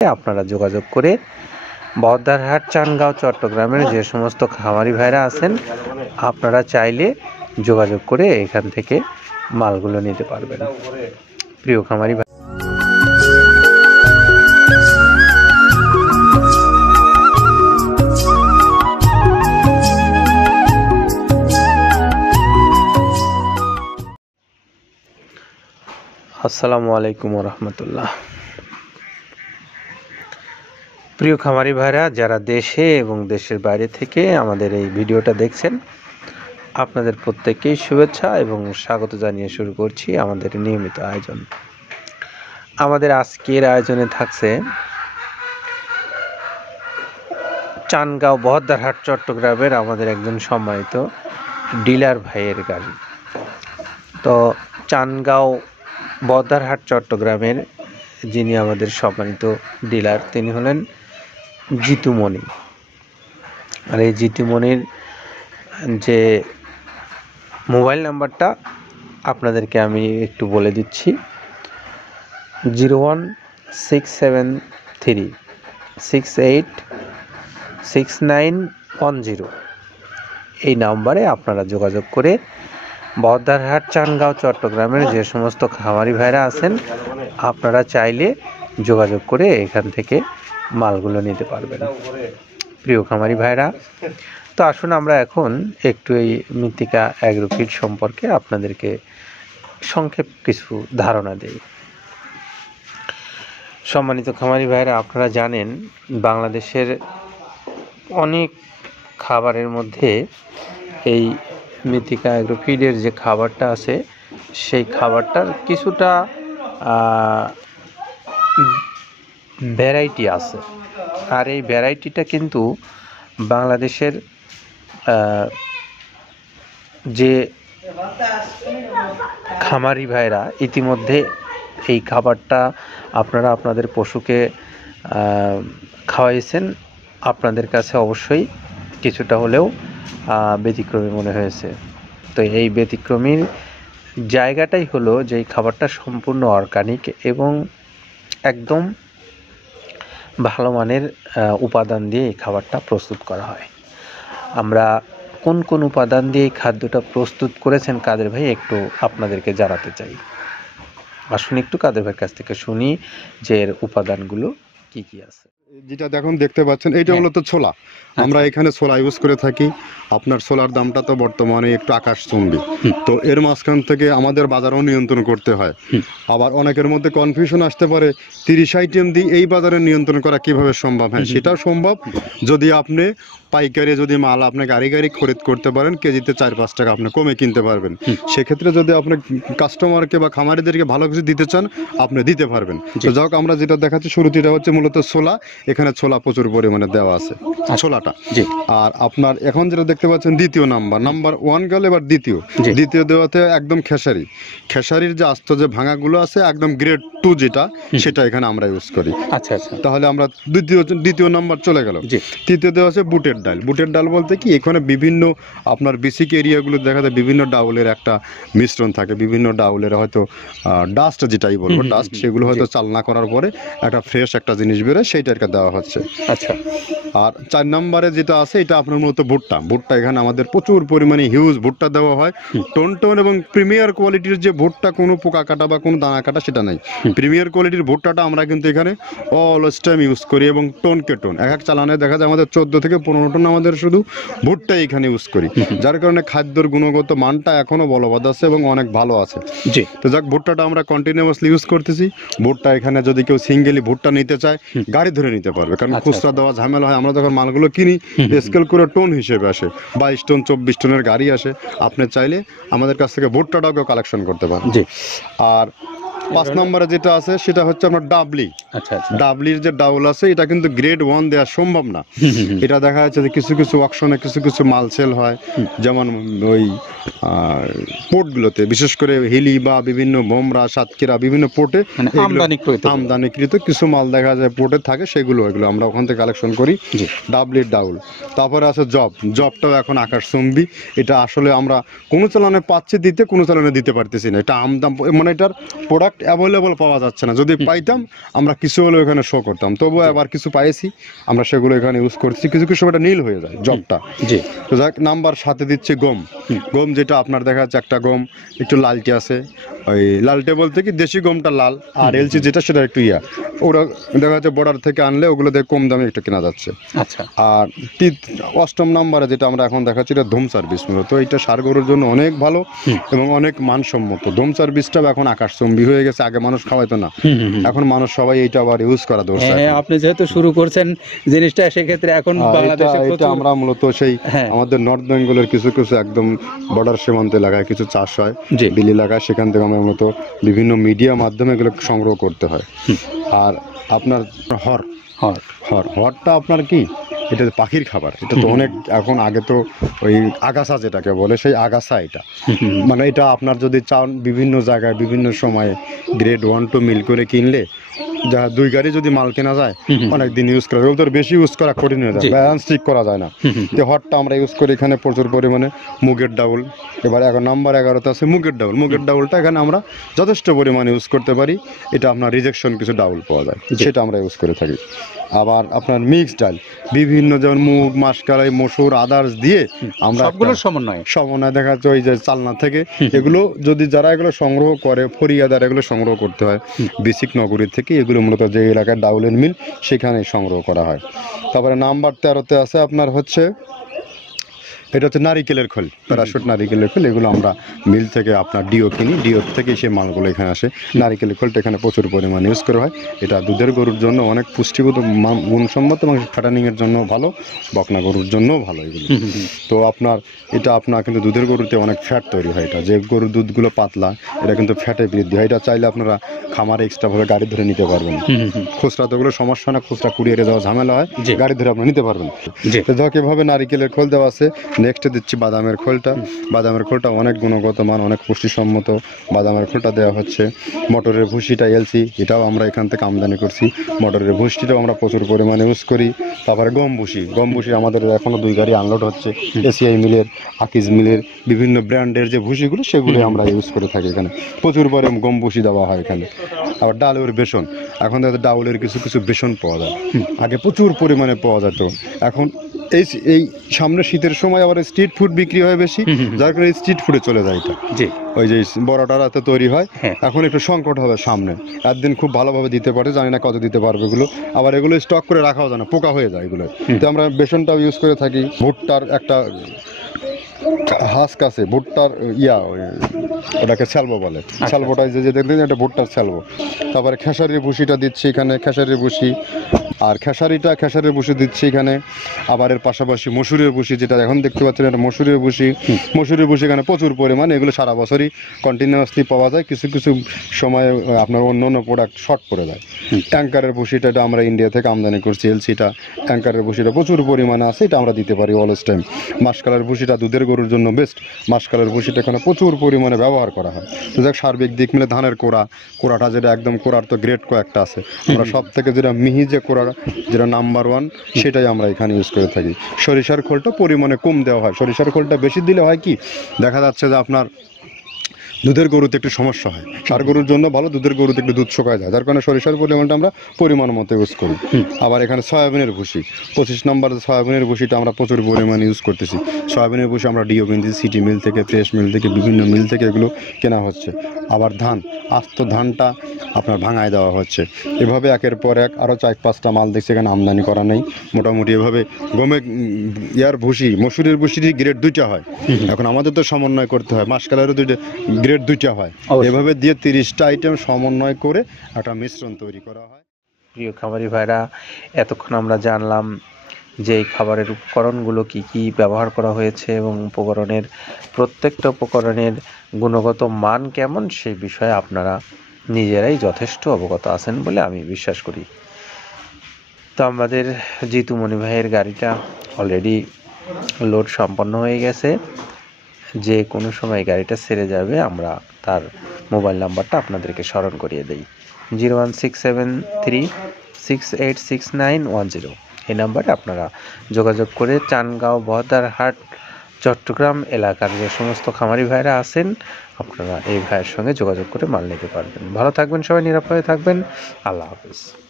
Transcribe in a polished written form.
আপনারা যোগাযোগ করে বহদ্দারহাট, চানগাঁও, চট্টগ্রামের যে সমস্ত খামারি ভাইরা আছেন আপনারা চাইলে যোগাযোগ করে এখান থেকে মালগুলো নিতে পারবেন। প্রিয় খামারি ভাই, আসসালামু আলাইকুম ওয়া রাহমাতুল্লাহ। প্রিয় খামারি ভাইরা যারা দেশে এবং দেশের বাইরে থেকে আমাদের এই ভিডিওটা দেখছেন, আপনাদের প্রত্যেককেই শুভেচ্ছা এবং স্বাগত জানিয়ে শুরু করছি আমাদের নিয়মিত আয়োজন। আমাদের আজকের আয়োজনে থাকছে চানগাঁও, বহদ্দারহাট, চট্টগ্রামের আমাদের একজন সম্মানিত ডিলার ভাইয়ের গাড়ি। তো চানগাঁও, বহদ্দারহাট, চট্টগ্রামের যিনি আমাদের সম্মানিত ডিলার তিনি হলেন জিতুমণি। আর এই জিতুমণির যে মোবাইল নাম্বারটা আপনাদেরকে আমি একটু বলে দিচ্ছি, 01673686910। এই নাম্বারে আপনারা যোগাযোগ করে বহদ্দারহাট, চানগাঁও, চট্টগ্রামের যে সমস্ত খামারি ভাইরা আছেন আপনারা চাইলে যোগাযোগ করে এখান থেকে মালগুলো নিতে পারবেন। প্রিয় খামারি ভাইরা, তো আসুন আমরা এখন একটু এই মৃত্তিকা অ্যাগ্রোফিড সম্পর্কে আপনাদেরকে সংক্ষেপ কিছু ধারণা দেই। সম্মানিত খামারি ভাইরা, আপনারা জানেন বাংলাদেশের অনেক খাবারের মধ্যে এই মৃত্তিকা অ্যাগ্রোফিডের যে খাবারটা আছে সেই খাবারটার কিছুটা ভ্যারাইটি আছে। আর এই ভ্যারাইটিটা কিন্তু বাংলাদেশের যে খামারি ভাইরা ইতিমধ্যে এই খাবারটা আপনারা আপনাদের পশুকে খাওয়াইছেন, আপনাদের কাছে অবশ্যই কিছুটা হলেও ব্যতিক্রমী মনে হয়েছে। তো এই ব্যতিক্রমীর জায়গাটাই হলো যে এই খাবারটা সম্পূর্ণ অর্গানিক এবং একদম ভালো মানের উপাদান দিয়ে এই খাবারটা প্রস্তুত করা হয়। আমরা কোন কোন উপাদান দিয়ে এই খাদ্যটা প্রস্তুত করেছেন কাদের ভাই একটু আপনাদেরকে জানাতে চাই। আসুন একটু কাদের ভাইয়ের কাছ থেকে শুনি যে এর উপাদানগুলো কি কি আছে। যেটা দেখুন দেখতে পাচ্ছেন এইটা মূলত ছোলা। আমরা এখানে ছোলা ইউজ করে থাকি। আপনার ছোলার দামটা তো বর্তমানে একটু আকাশচুম্বী। তো এর মাঝখান থেকে আমাদের বাজারও নিয়ন্ত্রণ করতে হয়। আবার অনেকের মধ্যে কনফিউশন আসতে পারে 30 আইটেম দিয়ে এই বাজারে নিয়ন্ত্রণ করা কিভাবে সম্ভব। হ্যাঁ, সেটাও সম্ভব যদি আপনি পাইকারি যদি মাল আপনি গাড়ি খরিদ করতে পারেন, কেজিতে 4-5 টাকা আপনি কমে কিনতে পারবেন। সেক্ষেত্রে যদি আপনি কাস্টমারকে বা খামারিদেরকে ভালো কিছু দিতে চান আপনি দিতে পারবেন। তো যাক, আমরা যেটা দেখাচ্ছি শুরুতেটা হচ্ছে মূলত ছোলা। এখানে ছোলা প্রচুর পরিমাণে দেওয়া আছে ছোলাটা। আর আপনার এখন যেটা দেখতে পাচ্ছেন দ্বিতীয় নাম্বার 1 গেল, এবার দ্বিতীয় দেওয়াতে একদম খেসারির যে আস্ত যে ভাঙাগুলো আছে একদম গ্রেড 2 যেটা, সেটা এখানে আমরা ইউজ করি। আচ্ছা, তাহলে আমরা দ্বিতীয় নাম্বার চলে গেল। তৃতীয় দেওয়া আছে বুটের ডাল বলতে কি, এখানে বিভিন্ন আপনার বেসিক এরিয়াগুলো দেখা যায় বিভিন্ন ডাউলের একটা মিশ্রণ থাকে, বিভিন্ন ডাউলের হয়তো ডাস্ট যেটাই বলবো ডাস্ট, সেগুলো হয়তো চালনা করার পরে একটা ফ্রেশ একটা জিনিস বেরোয়, সেইটাকে দেওয়া হচ্ছে। আচ্ছা, আর 4 নম্বরে যেটা আছে এটা আপনার মূলত ভুট্টা। এখানে আমাদের প্রচুর পরিমাণে হিউজ ভুট্টা দেওয়া হয়। টোন এবং প্রিমিয়ার কোয়ালিটির যে ভুট্টা, কোনো পোকা কাটা বা কোনো দানা কাটা সেটা নাই। প্রিমিয়ার কোয়ালিটির ভুট্টাটা আমরা কিন্তু এখানে অলওয়েজ টাইম ইউজ করি এবং টোনকে টোন এক চালানে দেখা যায় আমাদের 14 থেকে 15 টন আমাদের শুধু ভুট্টা এখানে ইউজ করি, যার কারণে খাদ্যর গুণগত মানটা এখনো বলবৎ আছে এবং অনেক ভালো আছে। তো যাক, ভুট্টাটা আমরা কন্টিনিউয়াসলি ইউজ করতেছি। ভুট্টা এখানে যদি কেউ সিঙ্গেলি ভুট্টা নিতে চায় গাড়ি ধরে নিতে পারবে, কারণ খুচরা দেওয়া ঝামেলা হয়। আমরা যখন মালগুলো কিনি স্কেল করে টোন হিসেবে আসে, 22 টন 24 টনের গাড়ি আসে। আপনি চাইলে আমাদের কাছ থেকে ভুট্টাটাও কেউ কালেকশন করতে পারেন। আর 5 নম্বরে যেটা আছে সেটা হচ্ছে আপনার ডাবলির যে ডাউল আছে, এটা কিন্তু গ্রেড 1 দেওয়া সম্ভব না। এটা দেখা যাচ্ছে যে কিছু অকশনে কিছু মাল সেল হয়, যেমন ওই পোর্টগুলোতে, বিশেষ করে হিলি বা বিভিন্ন বোমরা, সাতক্ষীরা বিভিন্ন পোর্টে আমদানিকৃত কিছু মাল দেখা যায় পোর্টে থাকে, এগুলো আমরা ওখান থেকে কালেকশন করি। ডাবলির ডাউল। তারপরে আছে জবটাও এখন আকাশচুম্বী। এটা আসলে আমরা কোনো চালানে পাচ্ছি দিতে, কোনো চালানে দিতে পারতেছি না। এটা আমদাম, মানে এটার প্রোডাক্ট প্রোডাক্ট অ্যাভেলেবল পাওয়া যাচ্ছে না, যদি পাইতাম আমরা কিছু হলেও এখানে শো করতাম, তবুও আবার কিছু পাইছি আমরা সেগুলো এখানে ইউজ করছি, কিছু কিছু সময় নীল হয়ে যায় জবটা। জি। তো যাক, নাম্বার সাথে দিচ্ছে গম। গম যেটা আপনার দেখা যাচ্ছে একটা গম একটু লালটে আছে, ওই লালটে বলতে কি দেশি গমটা লাল, আর এলচি যেটা সেটা একটু ইয়া, ওরা দেখা যাচ্ছে বর্ডার থেকে আনলে ওগুলো দেখে কম দামে একটু কেনা যাচ্ছে। আচ্ছা। আর অষ্টম নাম্বারে যেটা আমরা এখন দেখাচ্ছি এটা ধুম সার্ভিস, মূলত এটা ষাঁড় গরুর জন্য অনেক ভালো এবং অনেক মানসম্মত। ধুম সার্ভিসটাও এখন আকাশচুম্বী হয়ে গেছে, আগে মানুষ খাওয়াইতো না, এখন মানুষ সবাই এইটা আবার ইউজ করা দরকার। হ্যাঁ, আপনি যেহেতু শুরু করছেন জিনিসটা, সেক্ষেত্রে এখন বাংলাদেশে এটা আমরা মূলত সেই হ্যাঁ। আমাদের নর্থ বেঙ্গলের কিছু কিছু একদম বর্ডার সীমান্ত এলাকায় কিছু চাষ হয়, জি। বিল এলাকায়, সেখান থেকে আমরা মূলত বিভিন্ন মিডিয়া মাধ্যমে এগুলো সংগ্রহ করতে হয়। আর আপনার হর হ্যাঁ, হরটা আপনার কি, এটা পাখির খাবার, এটা তো অনেক এখন, আগে তো ওই আগাছা যেটাকে বলে সেই আগাছা, এটা মানে এটা আপনার যদি চান বিভিন্ন জায়গায় বিভিন্ন সময়ে গ্রেড 1 2 মিল করে কিনলে যা 2 গাড়ি যদি মাল কেনা যায় অনেক দিন ইউজ করা যায়, ওদের বেশি ইউজ করা কঠিন হয়ে যায়, জি। ব্যালেন্স ঠিক করা যায় না। তো হটটা আমরা ইউজ করি এখানে প্রচুর পরিমাণে। মুগের ডাউল, এবার এখন নাম্বার 11তে আছে মুগের ডাউল। মুগের ডাউলটা এখানে আমরা যথেষ্ট পরিমাণে ইউজ করতে পারি, এটা আপনার রিজেকশন কিছু ডাউল পাওয়া যায়, সেটা আমরা ইউজ করে থাকি। আবার আপনার মিক্স ডাল বিভিন্ন, যেমন মুগ, মাসকলাই, মসুর, আদার্স দিয়ে আমরা সবগুলোর সমন্বয় সমন্বয় দেখা যাচ্ছে ওই যে চালনা থেকে, এগুলো যদি যারা এগুলো সংগ্রহ করে ফরিয়াদার, এগুলো সংগ্রহ করতে হয় বেসিক নগরী থেকে, এগুলো মূলত যে এলাকায় ডাউলের মিল সেখানে সংগ্রহ করা হয়। তারপরে নাম্বার 13তে আছে আপনার হচ্ছে, এটা হচ্ছে নারিকেলের খোল, প্যারাশুট নারিকেলের খোল, এগুলো আমরা মিল থেকে আপনার ডিও কিনি, ডিও থেকে সেই মালগুলো এখানে আসে। নারিকেলের খোলটা এখানে প্রচুর পরিমাণে ইউজ করা হয়, এটা দুধের গরুর জন্য অনেক পুষ্টিগত গুণসম্মত এবং ফ্যাটানিংয়ের জন্য ভালো, বকনা গরুর জন্যও ভালো এগুলো। তো আপনার এটা আপনার কিন্তু দুধের গরুতে অনেক ফ্যাট তৈরি হয়, এটা যে গরুর দুধগুলো পাতলা এটা কিন্তু ফ্যাটে বৃদ্ধি হয়, এটা চাইলে আপনারা খামারে এক্সট্রাভাবে গাড়ি ধরে নিতে পারবেন। খুচরা তো ওগুলো সমস্যা না, খুচরা কুরিয়ারে যাওয়া ঝামেলা হয়, জি। গাড়ি ধরে আপনারা নিতে পারবেন। জি। তো দেখো এভাবে নারিকেলের খোল দেওয়া আছে। নেক্সটে দিচ্ছি বাদামের খোলটা। বাদামের খোলটা অনেক গুণগত মান, অনেক পুষ্টিসম্মত বাদামের খোলটা দেওয়া হচ্ছে। মটরের ভুসিটা এলসি, এটাও আমরা এখান থেকে আমদানি করছি, মটরের ভুসিটাও আমরা প্রচুর পরিমাণে ইউজ করি। তারপরে গম ভুসি, গম ভুসি আমাদের এখনও 2 গাড়ি আনলোড হচ্ছে, এসিআই মিলের, আকিজ মিলের বিভিন্ন ব্র্যান্ডের যে ভুসিগুলো সেগুলো আমরা ইউজ করে থাকি এখানে, প্রচুর পরিমাণে গম ভুসি দেওয়া হয় এখানে। আবার ডালের বেসন, এখন দেখা যায় ডাউলের কিছু কিছু বেসন পাওয়া যায়, আগে প্রচুর পরিমাণে পাওয়া যেত, এখন এই সামনে শীতের সময় আবার স্ট্রিট ফুড বিক্রি হয় বেশি, যার কারণে স্ট্রিট ফুডে চলে যায় এটা। জি। ওই যে বড়টা রাতে তৈরি হয়, হ্যাঁ। এখন একটু সংকট হবে সামনে, একদিন খুব ভালোভাবে দিতে পারে, জানি না কত দিতে পারবে এগুলো, আবার এগুলো স্টক করে রাখাও যায় না, পোকা হয়ে যায় এগুলো। তো আমরা বেসনটাও ইউজ করে থাকি। ভুট্টার একটা হাস্ক আছে, ভুট্টার এটাকে স্যালবো বলে, স্যালবোটা যে দেখলেন এটা ভুট্টার স্যালবো। তারপরে খেসারির ভুসিটা দিচ্ছি এখানে, খেসারির ভুসি, আর খেসারির ভুসি দিচ্ছি এখানে। আবার এর পাশাপাশি মসুরের ভুসি, যেটা এখন দেখতে পাচ্ছেন এটা মসুরের ভুসি। মসুরের ভুসি এখানে প্রচুর পরিমাণে, এগুলো সারা বছরই কন্টিনিউয়াসলি পাওয়া যায়, কিছু কিছু সময় আপনার অন্য অন্য প্রোডাক্ট শর্ট পড়ে যায়। ট্যাঙ্কারের ভুসিটা এটা আমরা ইন্ডিয়া থেকে আমদানি করছি, এলসিটা ট্যাঙ্কারের ভুসিটা প্রচুর পরিমাণে আছে, এটা আমরা দিতে পারি অলওয়েজ টাইম। মাসকালের ভুসিটা দুধের গরুর জন্য বেস্ট, মাসকালের ভুসিটা এখানে প্রচুর পরিমাণে ব্যবহার করা হয়। তো দেখ সার্বিক দিক মিলে ধানের কোড়াটা যেটা একদম, কোড়ার তো গ্রেড কয়েকটা আছে, আমরা সব থেকে যেটা মিহি যে কোড়া, যেটা নাম্বার 1, সেটাই আমরা এখানে ইউজ করে থাকি। সরিষার খোলটা পরিমাণে কম দেওয়া হয়, সরিষার খোলটা বেশি দিলে হয় কি, দেখা যাচ্ছে যে আপনার দুধের গরুতে একটু সমস্যা হয়, ষাঁড় গরুর জন্য ভালো, দুধের গরুতে একটু দুধ শুকায় যায়, যার কারণে সরিষার পরিমাণটা আমরা পরিমাণ মতো ইউজ করি। আবার এখানে সয়াবিনের ভুসি, 25 নম্বর সয়াবিনের ভুসিটা আমরা প্রচুর পরিমাণে ইউজ করতেছি। সয়াবিনের ভুসি আমরা ডিও কিনছি, সিটি মিল থেকে, ফ্রেশ মিল থেকে, বিভিন্ন মিল থেকে এগুলো কেনা হচ্ছে। আবার ধান, আস্ত ধানটা আপনার ভাঙায় দেওয়া হচ্ছে। এভাবে একের পর এক আরও 4-5টা মাল দেখছি এখানে আমদানি করা নেই। মোটামুটি এভাবে গমে ভুসি, মসুরের ভুসিরই গ্রেড 2টা হয়, এখন আমাদের তো সমন্বয় করতে হয়, মাসকালেরও গ্রেড 2টা হয়, এভাবে দিয়ে 30টা আইটেম সমন্বয় করে একটা মিশ্রণ তৈরি করা হয়। প্রিয় খামারি ভাইরা, এতক্ষণ আমরা জানলাম যে এই খাবারের উপকরণগুলো কি কি ব্যবহার করা হয়েছে এবং প্রত্যেকটা উপকরণের গুণগত মান কেমন, সেই বিষয়ে আপনারা নিজেরাই যথেষ্ট অবগত আছেন বলে আমি বিশ্বাস করি। তো আমাদের জিতু মনি ভাইয়ের গাড়িটা অলরেডি লোড সম্পন্ন হয়ে গেছে, যে কোনো সময় গাড়িটা ছেড়ে যাবে, আমরা তার মোবাইল নাম্বারটা আপনাদেরকে স্মরণ করিয়ে দিই, 01673686910। এই নাম্বারে আপনারা যোগাযোগ করে চানগাঁও বহদ্দারহাট চট্টগ্রাম এলাকার যে সমস্ত খামারি ভাইরা আছেন আপনারা এই ভাইয়ের সঙ্গে যোগাযোগ করে মাল নিতে পারবেন। ভালো থাকবেন সবাই, নিরাপদে থাকবেন। আল্লাহ হাফেজ।